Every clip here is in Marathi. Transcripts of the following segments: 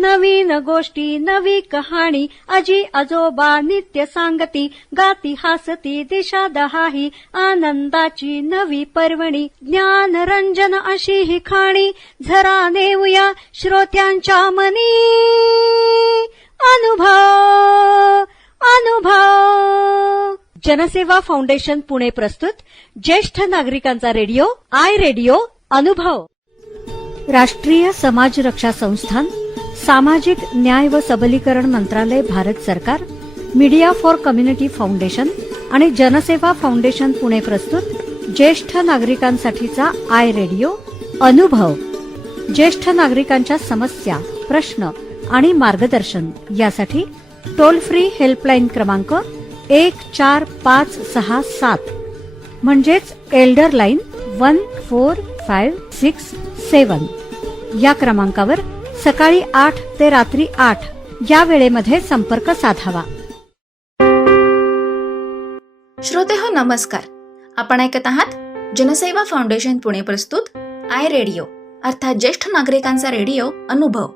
नवीन गोष्टी नवी कहाणी आजी आजोबा नित्य सांगती गाती हसती दिशा दहाही आनंदाची नवी पर्वणी ज्ञान रंजन अशी ही खाणी झरा नेऊया श्रोत्यांच्या मनी अनुभव अनुभव. जनसेवा फाउंडेशन पुणे प्रस्तुत ज्येष्ठ नागरिकांचा रेडिओ आय रेडिओ अनुभव. राष्ट्रीय समाज रक्षा संस्थान, सामाजिक न्याय व सबलीकरण मंत्रालय, भारत सरकार, मीडिया फॉर कम्युनिटी फाउंडेशन आणि जनसेवा फाउंडेशन पुणे प्रस्तुत ज्येष्ठ नागरिकांसाठीचा आय रेडिओ अनुभव. ज्येष्ठ नागरिकांच्या समस्या, प्रश्न आणि मार्गदर्शन यासाठी टोल फ्री हेल्पलाईन क्रमांक 14567 म्हणजेच एल्डर लाईन 14567 या क्रमांकावर सकाळी 8 ते रात्री 8 या वेळेमध्ये संपर्क साधावा. श्रोतेहो नमस्कार. आपण ऐकत आहात जनसेवा फाउंडेशन पुणे प्रस्तुत आय रेडिओ अर्थात ज्येष्ठ नागरिकांचा रेडिओ अनुभव.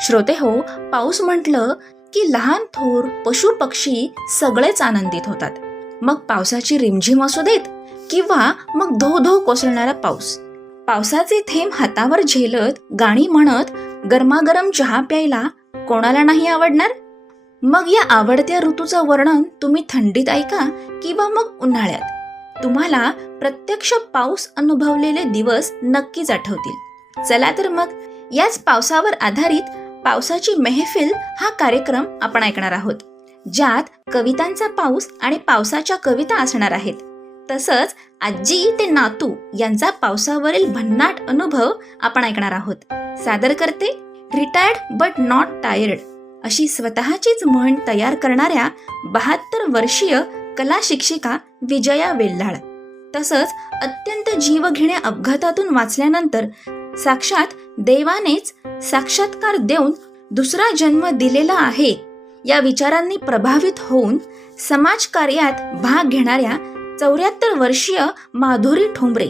श्रोतेहो, पाऊस म्हटलं की लहान थोर पशु पक्षी सगळेच आनंदित होतात. मग पावसाची रिमझिम असू देत किंवा मग धो धो कोसळणारा पाऊस. पावसाचे थेंब हातावर झेलत गाणी म्हणत गरमागरम चहा प्यायला कोणाला नाही आवडणार. मग या आवडत्या ऋतूचं वर्णन तुम्ही थंडीत ऐका किंवा मग उन्हाळ्यात, तुम्हाला प्रत्यक्ष पाऊस अनुभवलेले दिवस नक्कीच आठवतील. चला तर मग याच पावसावर आधारित पावसाची मेहफिल हा कार्यक्रम आपण ऐकणार आहोत, ज्यात कवितांचा पाऊस आणि पावसाच्या कविता असणार आहेत. तसंच आजी ते नातू यांचा पावसावरील भन्नाट अनुभव आपण ऐकणार आहोत. सादर करते रिटायर्ड बट नॉट टायर्ड अशी स्वतःचीच म्हण तयार करणाऱ्या 72 वर्षीय कला शिक्षिका विजया वेल्हाळ. तसंच अत्यंत जीवघेण्या अपघातातून वाचल्यानंतर साक्षात देवानेच साक्षात्कार देऊन दुसरा जन्म दिलेला आहे या विचारांनी प्रभावित होऊन समाजकार्यात भाग घेणाऱ्या 74 वर्षीय माधुरी ठोंबरे,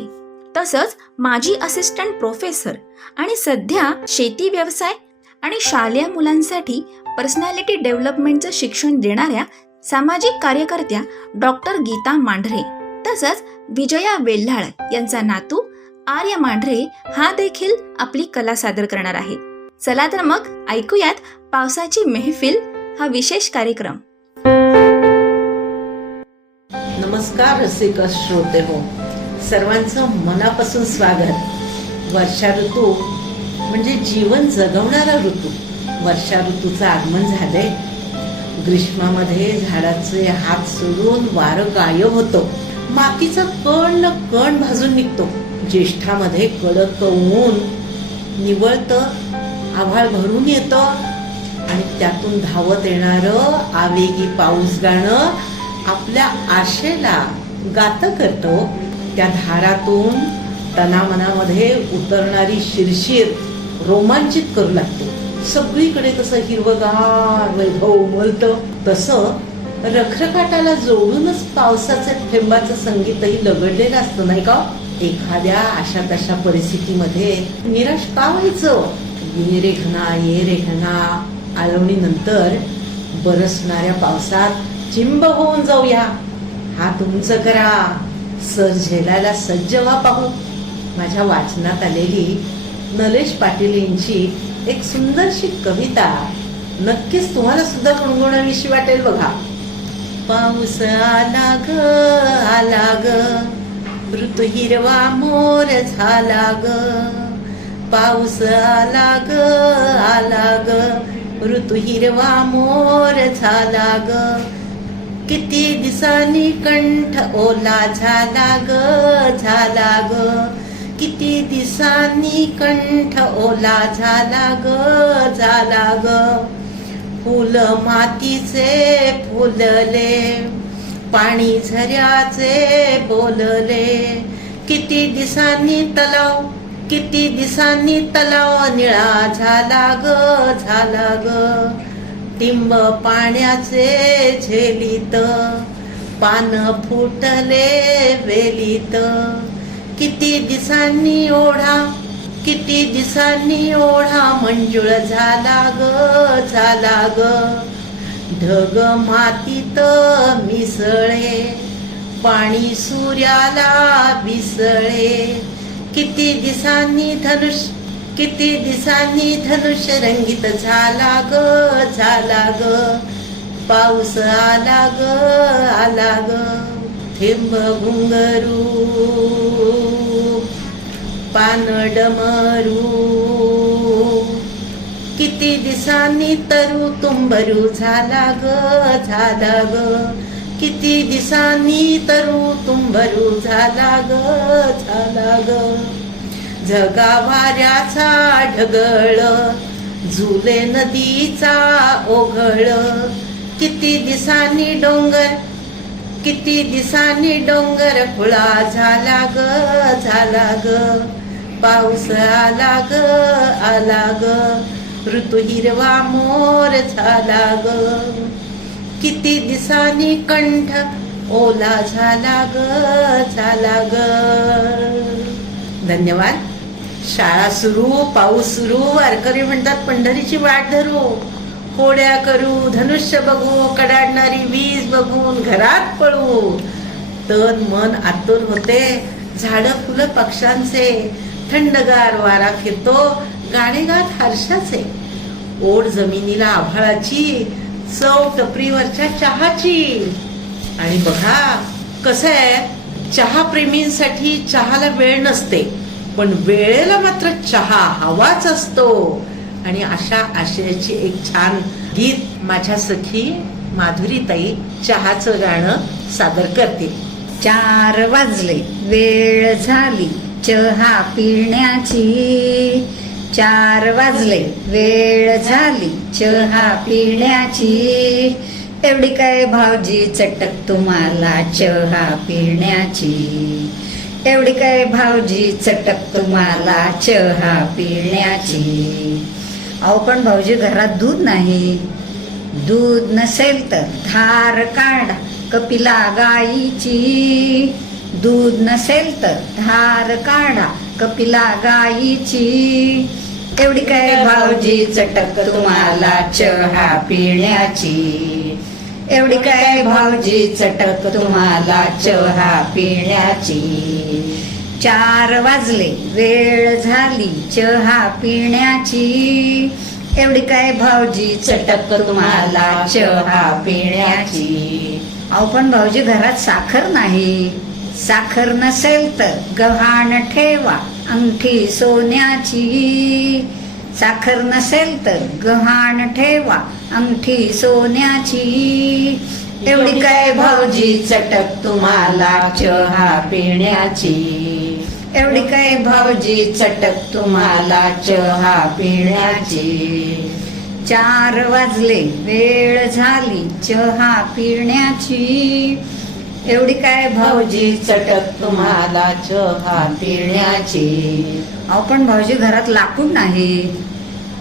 तसंच माजी असिस्टंट प्रोफेसर आणि सध्या शेती व्यवसाय आणि शालेय मुलांसाठी पर्सनॅलिटी डेव्हलपमेंटचं शिक्षण देणाऱ्या सामाजिक कार्यकर्त्या डॉक्टर गीता मांढरे, तसंच विजया वेल्हाळ यांचा नातू आर्य मांढरे हा देखील आपली कला सादर करणार आहे. चला तर मग ऐकूयात पावसाची मेहफिल हा विशेष कार्यक्रम. नमस्कार रसिक श्रोते हो, सर्वांचं मनापासून स्वागत. वर्षा ऋतू म्हणजे जीवन जगवणारा ऋतू. वर्षा ऋतूचं आगमन झालंय. ग्रीष्मामध्ये झाडाचे हात सोडून वारं गायब होतो, मातीचा कण न कण भाजून निघतो. ज्येष्ठामध्ये कडक ऊन निवळतं, आभाळ भरून येतं आणि त्यातून धावत येणारं आवेगी पाऊस गाणं आपल्या आशेला गातं करतो. त्या धारातून तनामनामध्ये उतरणारी शिरशीर रोमांचित करू लागते. सगळीकडे कसं हिरवगार वैभव उमलतं, तसं रखरखाटाला जोडूनच पावसाच्या थेंबाचं संगीतही लगडलेलं असतं, नाही का? एखाद्या अशा तशा परिस्थितीमध्ये निराश का व्हायचं? ये रेखना ये रेखना आळवणीनंतर बरसणाऱ्या पावसात चिंब होऊन जाऊया. हात उंच करा, सर झेलायला सज्ज व्हा. पाहू माझ्या वाचनात आलेली नलेश पाटील यांची एक सुंदरशी कविता नक्कीच तुम्हाला सुद्धा गुणगुणावीशी वाटेल बघा. पाऊस आला ग आला ग, ऋतू हिरवा मोर झाला ग. पाऊस आला ग आला ग, ऋतू हिरवा मोर झाला ग. किती दिसांनी कंठ ओला झाला ग झाला ग. किती दिसांनी कंठ ओला झाला ग झाला ग. फुल मातीचे फुलले, पाणी झऱ्याचे बोलले. किती दिसांनी तलाव, किती दिसांनी तलाव निळा झाला ग झाला ग. टिंब पाण्याचे झेलीत, पान फुटले वेलीत. किती दिसांनी ओढा, किती दिसांनी ओढा मंजुळ झाला ग ढग मातीत मिसळे पाणी सूर्याला विसळे किती दिसांनी धनुष्य रंगीत झाला ग पाऊस आला ग थेंब घुंगरू पान डमरू किती दिसांनी तरु तुंबरू झाला ग किती दिसांनी तरु तुंबरू झाला ग झगा वाऱ्याचा ढगळ झुले नदीचा ओघळ किती दिसांनी डोंगर खुळा झाला ग पाऊस आला ग ऋतू हिरवा मोर झाला ग किती दिसांनी कंठ ओला झाला ग धन्यवाद. शाळा सुरू, पाऊस सुरू, वारकरी म्हणतात पंढरीची वाट धरू, होड्या करू, धनुष्य बघू, कडाडणारी वीज बघून घरात पळू. तन मन आतुर होते, झाडं फुलं पक्ष्यांचे, थंडगार वारा फिरतो, गाणे गात हर्षाचे. ओढ जमिनीला आभाळाची, चव टपरीवरच्या चहाची. आणि बघा कसं आहे, चहा प्रेमींसाठी चहाला वेळ नसते, पण वेळेला मात्र चहा हवाच असतो. आणि अशा आशयाची एक छान गीत माझ्या सखी माधुरीताई चहाचं गाणं सादर करते. 4 वाजले वेळ झाली चहा पिण्याची, 4 वाजले वेळ झाली चहा पिण्याची. एवढी काय भाऊजी चटक तुम्हाला चहा पिण्याची, एवढी काय भाऊजी चटक तुम्हाला चहा पिण्याची. अहो पण भाऊजी घरात दूध नाही, दूध नसेल तर धार काढा कपिला गाईची, दूध नसेल तर धार काढा कपिला गाईची. एवढी काय भाऊजी चटक तुम्हाला चहा पिण्याची, एवढी काय भाऊजी चटक तुम्हाला चहा पिण्याची. 4 वाजले वेळ झाली चहा पिण्याची, एवढी काय भाऊजी चटक तुम्हाला चहा पिण्याची. अहो पण भाऊजी घरात साखर नाही, साखर नसेल तर गव्हाण ठेवा अंगठी सोन्याची, साखर नसेल तर गव्हाण ठेवा अंगठी सोन्याची. एवढी काय भाऊजी चटक तुम्हाला चहा पिण्याची, एवढी काय भाऊजी चटक तुम्हाला चहा पिण्याची. 4 वाजले वेळ झाली चहा पिण्याची, एवढी काय भाऊजी चटक तुम्हाला चहा पिण्याची. अहो पण भाऊजी घरात लाकूड नाही,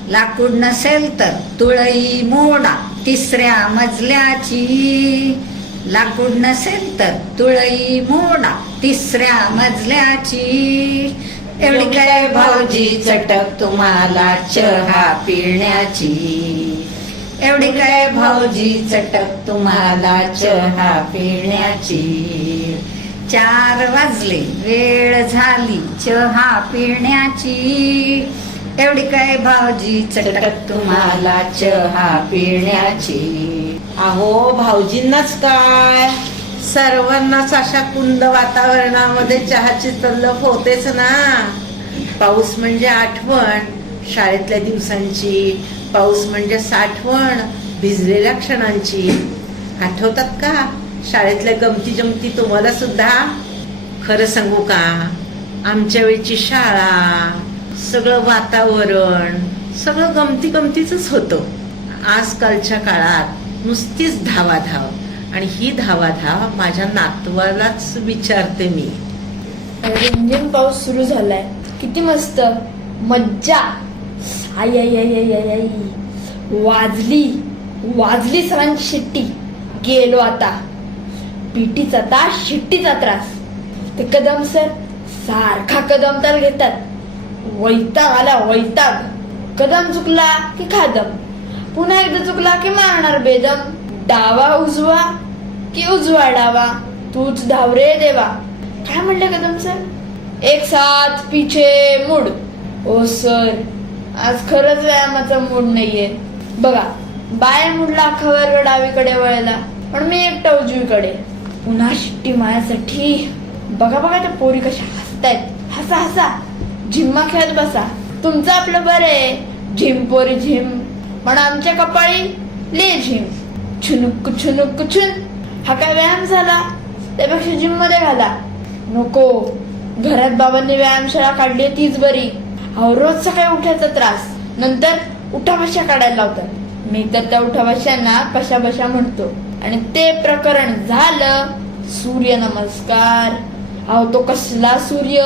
लाकूड नसेल तर तुळई मोडा 3ऱ्या मजल्याची, लाकूड नसेल तर तुळई मोडा 3ऱ्या मजल्याची. एवढी काय भाऊजी चटक तुम्हाला चहा पिण्याची, एवढी काय भाऊजी चटक तुम्हाला चहा पिण्याची. 4 वाजले वेळ झाली चहा पिण्याची, एवढी काय भाऊजी चटक तुम्हाला चहा पिण्याची. अहो भाऊजींनाच काय, सर्वांनाच अशा कुंद वातावरणामध्ये चहाची तल्लफ होतेच ना. पाऊस म्हणजे आठवण शाळेतल्या दिवसांची, पाऊस म्हणजे साठवण भिजलेल्या क्षणांची. आठवतात का शाळेतल्या गमती जमती तुम्हाला सुद्धा? खरं सांगू का, आमच्या वेळची शाळा, सगळं वातावरण, सगळं गमती गमतीच होतं. आजकालच्या काळात नुसतीच धावाधाव, आणि ही धावाधाव माझ्या नातवालाच विचारते मी. रिमझिम पाऊस सुरू झालाय, किती मस्त मज्जा. आई आई आई आई आई आई, वाजली सरांची शिट्टी. गेलो आता, पिटीचा तास शिट्टीचा त्रास. ते कदम सर सारखा कदम तर घेतात, वैताग आला वैताग. कदम चुकला की खादम, पुन्हा एकदा चुकला की मारणार बेदम. डावा उजवा की उजवा डावा, तूच धाव रे देवा. काय म्हणले कदम सर? एक साथ पीछे मुड. ओ सर, आज खरंच व्यायामाचा मूड नाहीये. बघा, बाय मुडला अख्खा वर्ग डावीकडे वळला, पण मी एकटा उजवीकडे. पुन्हा शिट्टी मायासाठी. बघा बघा त्या पोरी कशा हसतायत. हसा हसा, झिम्मा खेळत बसा. तुमचं आपलं बरं आहे, झिम पोरी झिम, पण आमच्या कपाळी ले झिम. छुनुक छुनुक छुन. हा काय व्यायाम झाला? त्यापेक्षा जिम मध्ये घाला. नको, घरात बाबांनी व्यायामशाळा काढली तीच बरी. अहो, रोज सकाळी उठायचा त्रास, नंतर उठाबशा काढायला लावतात. मी तर त्या उठाबशांना कशा बशा म्हणतो. आणि ते प्रकरण झालं सूर्य नमस्कार. अहो, तो कसला सूर्य,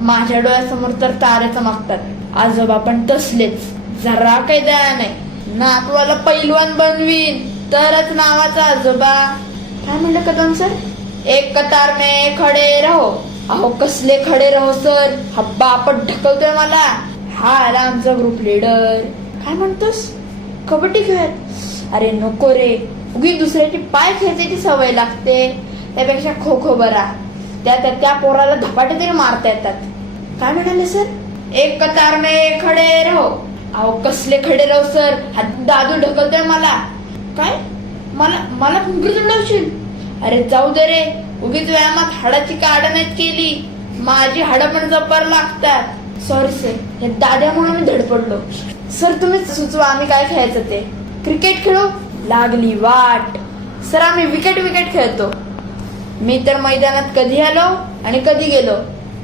माझ्या डोळ्यासमोर तर तारे चमकतात. आजोबा पण तसलेच, जरा काही दया नाही. नातवाला पैलवान बनवीन तरच नावाचा आजोबा. काय म्हणलं कदम सर? एक कतार में खडे रहो. अहो, कसले खडे रहो सर, हा बापट ढकलतोय मला. हा आला आमचा ग्रुप लीडर. काय म्हणतोस? कबड्डी खेळत? अरे नको रे, उगी दुसऱ्याची पाय खेळायची सवय लागते. त्यापेक्षा खो खो बरा. त्या पोराला धपाटे तरी मारता येतात. काय म्हणाले सर? एक कतार में खडे रहो. अहो, कसले खडे रहो सर, हा दादू ढकलतोय मला. काय? मला कुंकू लावशील? अरे जाऊ दे रे, उगीच व्यायामात हाडाची काढ नाहीत केली. माझी हाडं पण जपर लागतात. सॉरी सर, हे दाद्यामुळे मी धडपडलो. सर तुम्हीच सुचवा, आम्ही काय खेळायचं ते. क्रिकेट खेळू? लागली वाट. सर आम्ही विकेट खेळतो. मी तर मैदानात कधी आलो आणि कधी गेलो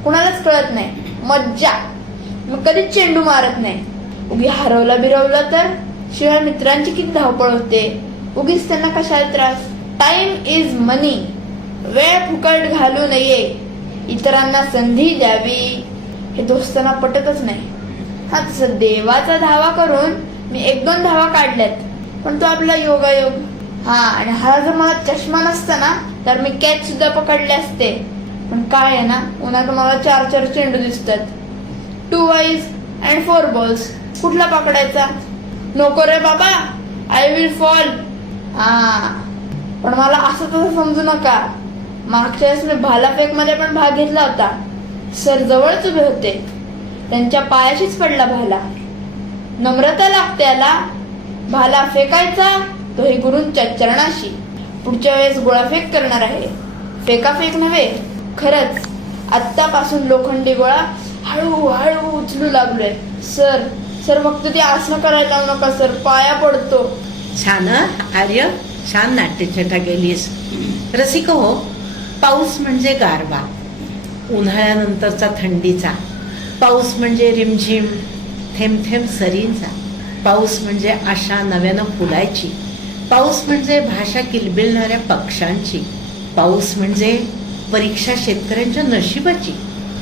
कुणालाच कळत नाही. मज्जा. मग कधीच चेंडू मारत नाही. उगी हरवला बिरवलं तर शिवाय मित्रांची किती धावपळ होते. उगीच त्यांना कशाला त्रास. टाइम इज मनी. वेळ फुकट घालू नये, इतरांना संधी द्यावी. हे दोस्तांना पटतच नाही. हा, तसं देवाचा धावा करून मी 1-2 धावा काढल्यात, पण तो आपला योगायोग. हा, आणि हा जर मला चष्मा नसता ना तर मी कॅच सुद्धा पकडले असते. पण काय आहे ना, उन्हात मला 4-4 चेंडू दिसतात. 2 वाईज अँड 4 बॉल्स. कुठला पकडायचा? नको रे बाबा, आय विल फॉल. हा, पण मला असं तसं समजू नका. मागच्या वेळेस मी भालाफेक मध्ये पण भाग घेतला होता. सर जवळच उभे होते, त्यांच्या पायाशीच पडला भाला. नम्रता लागते याला. भाला फेकायचा तोही गुरूंच्या चरणाशी. पुढच्या वेळेस गोळाफेक करणार आहे, फेकाफेक नव्हे. खरंच आत्तापासून लोखंडी गोळा हळूहळू उचलू लागलोय. सर फक्त ती आसनं करायला लावू नका सर, पाया पडतो. छान आर्य, छान नाट्यछटा गेलीस. रसिक हो, पाऊस म्हणजे गारवा, उन्हाळ्यानंतरचा थंडीचा. पाऊस म्हणजे रिमझिम थेंब थेंब सरींचा. पाऊस म्हणजे आशा नव्यानं फुलायची. पाऊस म्हणजे भाषा किलबिलणाऱ्या पक्ष्यांची. पाऊस म्हणजे परीक्षा शेतकऱ्यांच्या नशिबाची.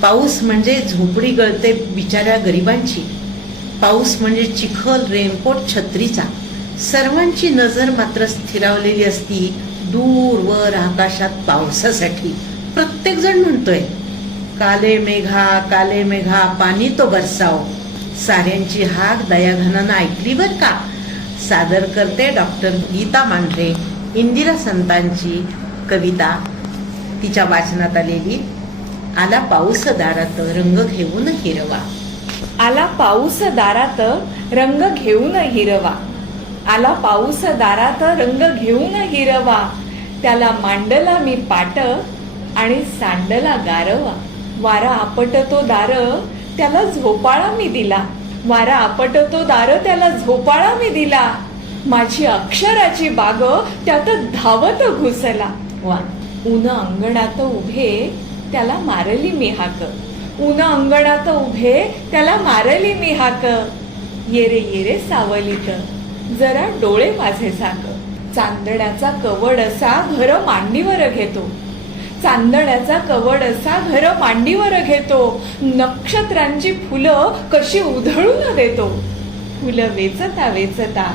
पाऊस म्हणजे झोपडी गळते बिचाऱ्या गरिबांची. पाऊस म्हणजे चिखल, रेनकोट, छत्रीचा. सर्वांची नजर मात्र स्थिरावलेली असती दूरवर आकाशात पावसासाठी. प्रत्येक जण म्हणतोय, काले मेघा पाणी तो बरसाव. साऱ्यांची हाक दयाघनानं ऐकली बर का. सादर करते डॉक्टर गीता मांढरे इंदिरा संतांची कविता, तिच्या वाचनात आलेली. आला पाऊस दारात रंग घेऊन हिरवा. आला पाऊस दारात रंग घेऊन हिरवा. आला पाऊस दारात रंग घेऊन हिरवा. त्याला मांडला मी पाट आणि सांडला गारवा. वारा आपटतो दार त्याला झोपाळा मी दिला. वारा आपटतो दार त्याला झोपाळा मी दिला. माझी अक्षराची बाग त्यात धावत घुसला. वा. ऊन अंगणात उभे त्याला मारली मी हाक. ऊन अंगणात उभे त्याला मारली मी हाक. येरे येरे सावलीत जरा डोळे माझे साक. चांदण्याचा कवड असा घर मांडीवर घेतो. चांदण्याचा कवड असा घर मांडीवर घेतो. नक्षत्रांची फुलं कशी उधळून देतो. फुलं वेचता वेचता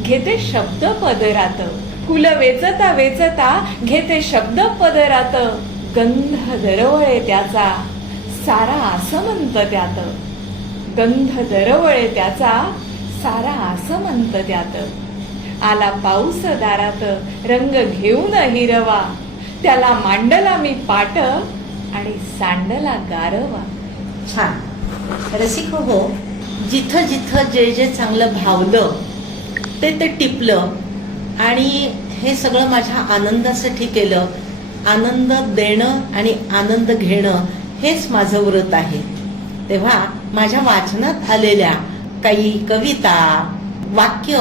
घेते शब्द पदरात. फुलं वेचता वेचता घेते शब्द पदरात. गंध दरवळे त्याचा सारा आसमंत त्यात. गंध दरवळे त्याचा सारा आसमंत त्यात. आला पाऊस दारात रंग घेऊन हिरवा, त्याला मांडला मी पाट आणि सांडला गारवा. छान. रसिक हो, जिथं जिथं जे जे चांगलं भावलं ते ते टिपलं आणि हे सगळं माझ्या आनंदासाठी केलं. आनंद देणं आणि आनंद घेणं हेच माझं व्रत आहे. तेव्हा माझ्या वाचनात आलेल्या काही कविता, वाक्य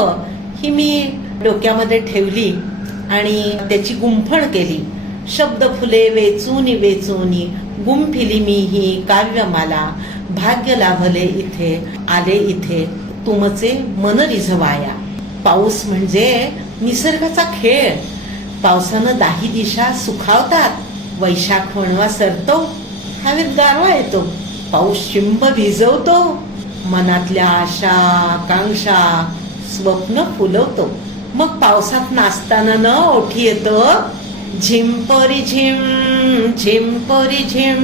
ही मी डोक्यामध्ये ठेवली आणि त्याची गुंफण केली. शब्द फुले वेचूनी वेचूनी गुंफिली मी ही काव्यमाला. भाग्य लाभले इथे आले इथे तुमचे मन रिझवाया. पाऊस म्हणजे निसर्गाचा खेळ. पावसानं दाही दिशा सुखावतात. वैशाख वणवा सरतो, हवेत गारवा येतो. पाऊस चिंब भिजवतो, मनातल्या आशा आकांक्षा स्वप्न फुलवतो. मग पावसात नाचताना न ओठी येतं, झिंपरी झिम झिंपरी झिम,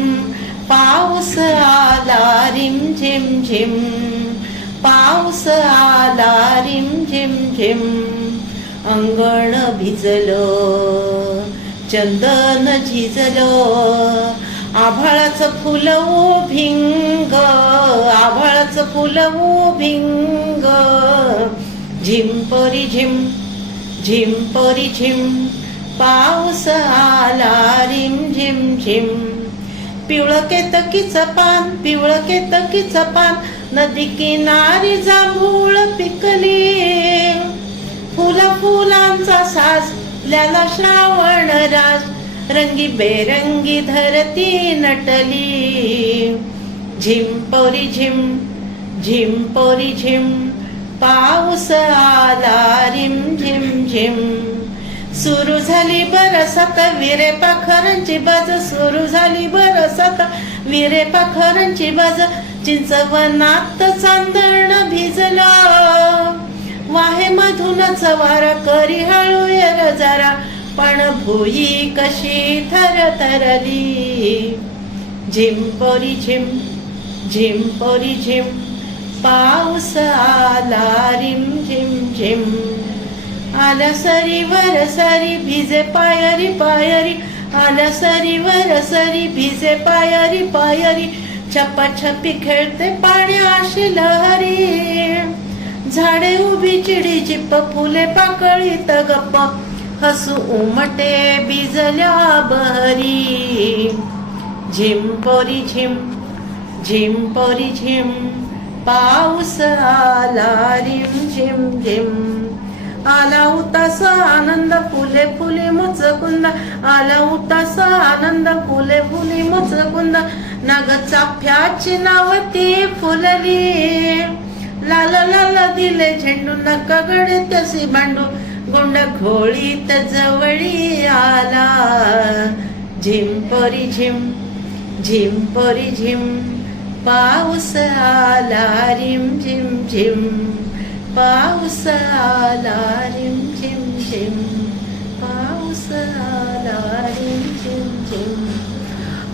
पाऊस आला रिम झिम झिम, पाऊस आला रिम झिम झिम. अंगण भिजलं, चंदन झिजलं, आभाळाचं फुलवू भिंग, आभाळाचं फुलवू भिंग. झिंपरी झिम झिंपरी झिम, पाऊस आला रिम झिम झिम. पिवळं केतकीचं पान, पिवळं केतकीचं पान, नदी किनारी जांभूळ पिकली. फुला फुलांचा साज ल्याला श्रावण राज, रंगी बेरंगी धरती नटली. झिंपरी झिम झिंपरी झिम, पाऊस आला रिम झिम झिम. सुरू झाली बरसात विरे पाखरांची बाज, सुरू झाली बरसात विरे पाखरांची बाज. चिंचवनात चांदण भिजलं, वाहे मधूनच वारा करी हळू येर जरा, पण भुई कशी थरथरली. झिंपरी झिम झिंपरी झिम, पाऊस आला रिम झिम झिम. आल्या सरीवर सरी भिजे पायरी पायरी, आल्या सरीवर सरी भिजे पायरी पायरी. छपाछपी खेळते पाण्याशी लहरी, झाडे उभी चिडी चिप्प, फुले पाकळीत गप्प, हसू उमटे भिजल्या बहरी. झिंपरी झिम झिंपरी झिम, पाऊस आला रिम झिम झिम. आला उतास आनंद फुले फुले मुचकुंद, आला उतास आनंद फुले फुले मुचकुंद. नाग चाफ्याची नावती फुलली, लाल लाल दिले झेंडू, नका गडे तशी भांडू, गोंड घोळीत जवळी आला. झिंपरी झिम झिंपरी झिम, पाऊस आला रिम झिम झिम. पाऊस आला रिम झिम झिम, पाऊस आला रिम झिम झिम.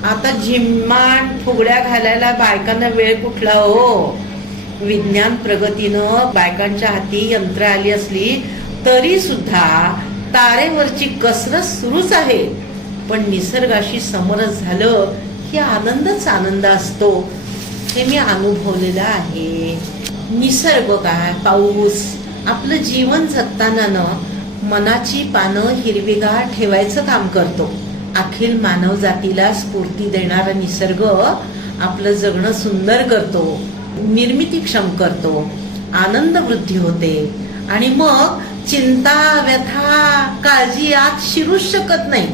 आता झिम्मान फुगड्या घालायला बायकांना वेळ कुठला हो. विज्ञान प्रगतीनं बायकांच्या हाती यंत्र आली असली तरी सुद्धा तारेवरची कसरत सुरूच आहे. पण निसर्गाशी समरस झालं की आनंदच आनंद असतो. हे मी अनुभवलेलं आहे. निसर्ग काय, पाऊस आपलं जीवन जगताना मनाची पानं हिरवीगार ठेवायचं काम करतो. अखिल मानव जातीला स्फूर्ती देणारा निसर्ग आपलं जगणं सुंदर करतो, निर्मितीक्षम करतो, आनंद वृद्धी होते आणि मग चिंता व्यथा काळजी आत शिरूच शकत नाही.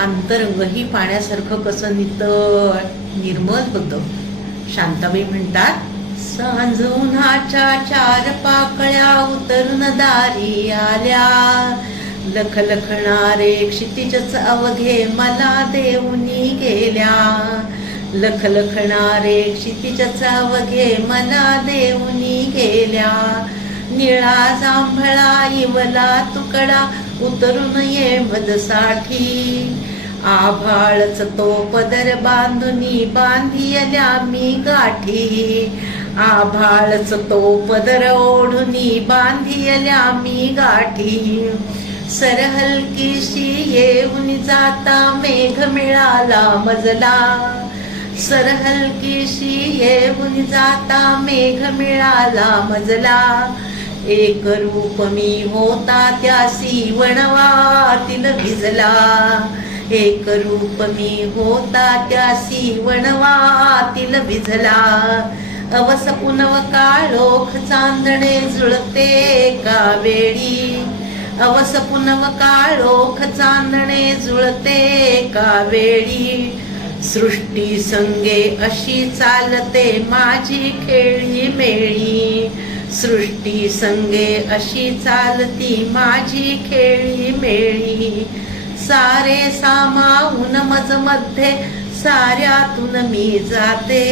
अंतरंगही पाण्यासारखं कसं नितळ निर्मल होतं. शांताबाई म्हणतात, सांज उन्हाच्या चार पाकळ्या उतरून दारी आल्या, लखलखणारे क्षितिजच अवघे मला देऊनी गेल्या, लखलखणारे क्षितिजच अवघे मला देऊनी गेल्या. निळा जांभळा इवला तुकडा उतरून ये मदसाठी, आभाळच तो पदर बांधुनी बांधियल्या मी गाठी, आभाळच तो पदर ओढुनी बांधियल्या मी गाठी, सरहलकीशी येऊन जाता मेघ मिळाला मजला, सरहलकीशी येऊन जाता मेघ मिळाला मजला, एक रूप मी होता त्यासी वणवातील भिजला, एक रूप मी होता त्यासी वणवातील भिजला, अवस पुनव काळोख चांदणे जुळते कावेळी, अवस पुनव काळोख चांदणे जुळते कावेळी, सृष्टी संगे अशी चालते माझी खेळी मेळी, सृष्टी संगे अशी चालती माझी खेळी मेळी, सारे सामावून मज मध्ये साऱ्यातून मी जाते,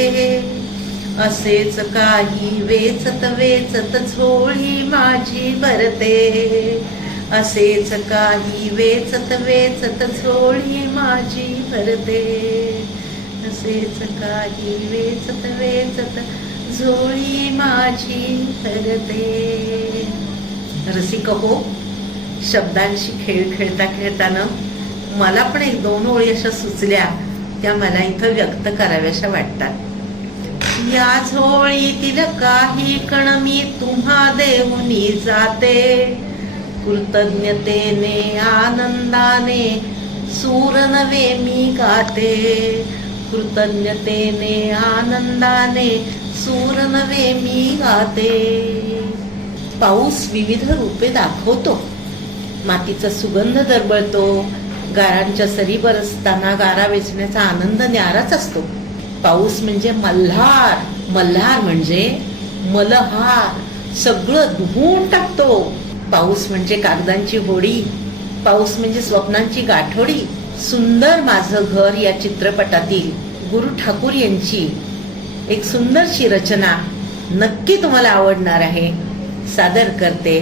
असेच काही वेचत वेचत झोळी माझी भरते, असेच काही वेचत वेचत झोळी माझी भरते, असेच काही वेचत वेचत झोळी माझी भरते. रसिक हो, शब्दांशी खेळ खेळता खेळताना मला पण एक दोन ओळी अशा सुचल्या, त्या मला इथं व्यक्त कराव्याशा वाटतात. या झोळीतील काही कण मी तुम्हा देऊनी जाते, कृतज्ञतेने आनंदाने सूर नवे मी गाते, कृतज्ञतेने आनंदाने सूर नवे मी गाते. पाऊस विविध रूपे दाखवतो, मातीचा सुगंध दरवळतो, गारांच्या सरी बरसताना गारा वेचण्याचा आनंद न्याराच असतो. पाऊस म्हणजे मल्हार, मल्हार म्हणजे मलहार, सगळं धुवून टाकतो. पाऊस म्हणजे कागदांची होडी, पाऊस म्हणजे स्वप्नांची गाठोडी. सुंदर माझं घर या चित्रपटातील गुरु ठाकूर यांची एक सुंदरशी रचना नक्की तुम्हाला आवडणार आहे, सादर करते,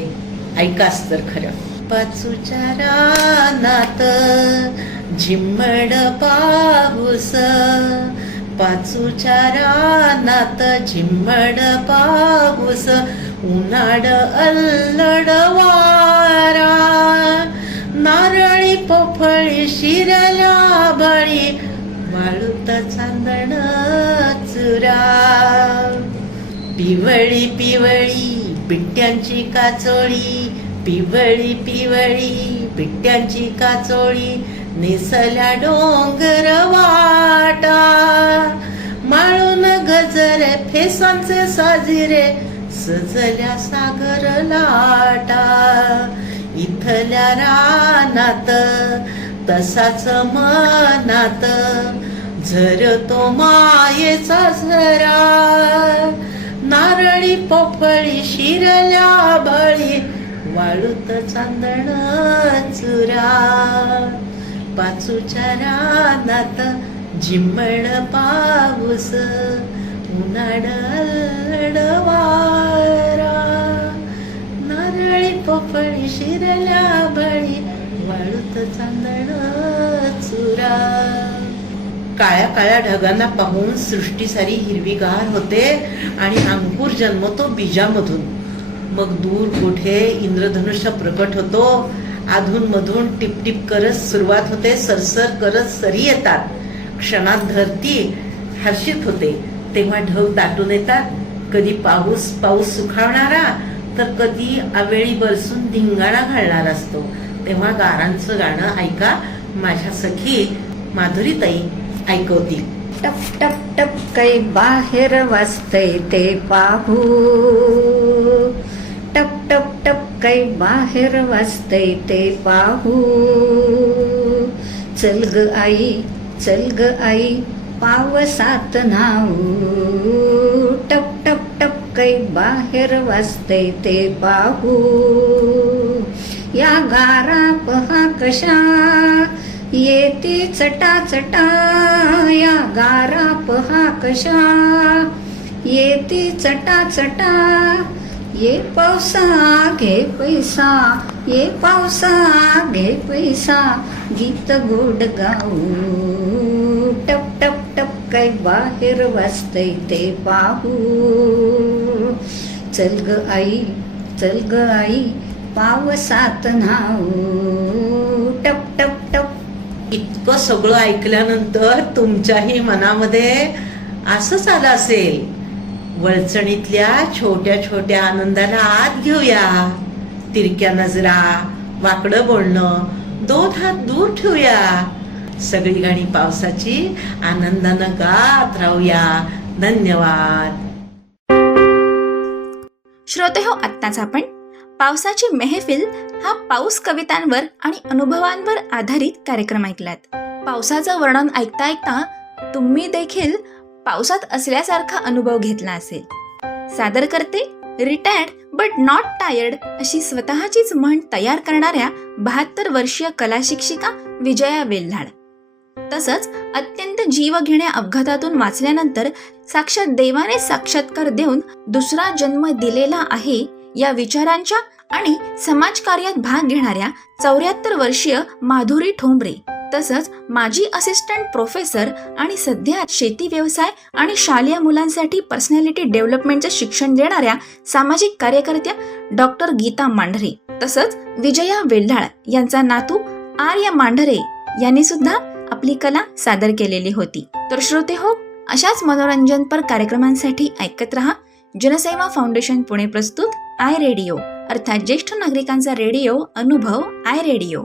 ऐकाच तर खरं. पाचूच्या रानात झिम्मड पाऊस, पाचूच्या रानात झिम्मड पाऊस, उन्हाळ अल्लड वारा, नारळी पोफळी शिरल्या बळी, वाळूत चांदण चुरा, पिवळी पिवळी बिट्ट्यांची काचोळी, पिवळी पिवळी बिट्ट्यांची काचोळी, नेसल्या डोंगर वाटा, माळून गजरे फेसांचे साजिरे, सजल्या सागर लाटा, इथल्या रानात तसाच मनात झरतो मायेचा झरा, नारळी पोफळी शिरल्या बळी, वाळूत चांदण चुरा, पाचूच्या रानात झिम्मड पाऊस, उन्हाळ अल्लड वारा, नारळी पोफळी शिरल्या बळी, वाळूत चांदण चुरा. काळ्या काळ्या ढगांना पाहून सृष्टी सारी हिरवीगार होते आणि अंकुर जन्मतो बीजामधून. मग दूर कुठे इंद्रधनुष्य प्रकट होतो, अधून मधून टिपटिप करत सुरुवात होते, सरसर करत सरी येतात, क्षणात धरती हर्षित होते. तेव्हा ढग दाटून येतात, कधी पाऊस पाऊस सुखावणारा, तर कधी अवेळी बरसून धिंगाणा घालणारा असतो. तेव्हा गारांचं गाणं ऐका, माझ्या सखी माधुरीताई ऐकवतील. टप टप टप काही बाहेर वाजतय ते पाहू, टप टप टप काही बाहेर वाजतय ते पाहू, चल ग आई चल ग आई पावसात न्हाऊ, टप टप टप काही बाहेर वाजतय ते पाहू, या गारा पहा कशा येती चटा चटा, या गारा पहा कशा येती चटा चटा, ये पावसा घे पैसा, ये पावसा घे पैसा, गीत गोड गाऊ, टप टप टप काय बाहेर वाजतय ते पाहू. चल ग आई, चल ग आई, पावसात न्हाऊ, टप टप टप. इतकं सगळं ऐकल्यानंतर तुमच्याही मनामध्ये असंच आलं असेल, वळचणीतल्या छोट्या छोट्या आनंदाला आत घेऊया. तिरक्या नजरा, वाकडं बोलणं, 2 हात दूर ठेवूया. सगळी गाणी पावसाची आनंदानं गात राहूया. धन्यवाद. श्रोते हो, आत्ताच आपण पावसाची मेहफिल हा पाऊस कवितांवर आणि अनुभवांवर आधारित कार्यक्रम ऐकलात. पावसाचं वर्णन ऐकता ऐकता तुम्ही देखील पावसात असल्यासारखा अनुभव घेतला असेल. सादर करते रिटायर्ड बट नॉट टायर्ड अशी स्वतःचीच म्हण तयार करणाऱ्या 72 वर्षीय कला शिक्षिका विजया वेल्हाड. तसंच अत्यंत जीवघेण्या अपघातातून वाचल्यानंतर साक्षात देवाने साक्षात्कार देऊन दुसरा जन्म दिलेला आहे या विचारांच्या आणि समाजकार्यात भाग घेणाऱ्या 74 वर्षीय माधुरी ठोंबरे. तसंच माजी असिस्टंट प्रोफेसर आणि सध्या शेती व्यवसाय आणि शालेय मुलांसाठी पर्सनॅलिटी डेव्हलपमेंटचे शिक्षण देणाऱ्या सामाजिक कार्यकर्त्या डॉक्टर गीता मांढरे. तसंच विजया वेल्हाळ यांचा नातू आर्य मांढरे यांनी सुद्धा आपली कला सादर केलेली होती. तर श्रोते हो, अशाच मनोरंजनपर कार्यक्रमांसाठी ऐकत रहा जनसेवा फाउंडेशन पुणे प्रस्तुत आय रेडिओ, अर्थात ज्येष्ठ नागरिकांचा रेडिओ अनुभव, आय रेडिओ.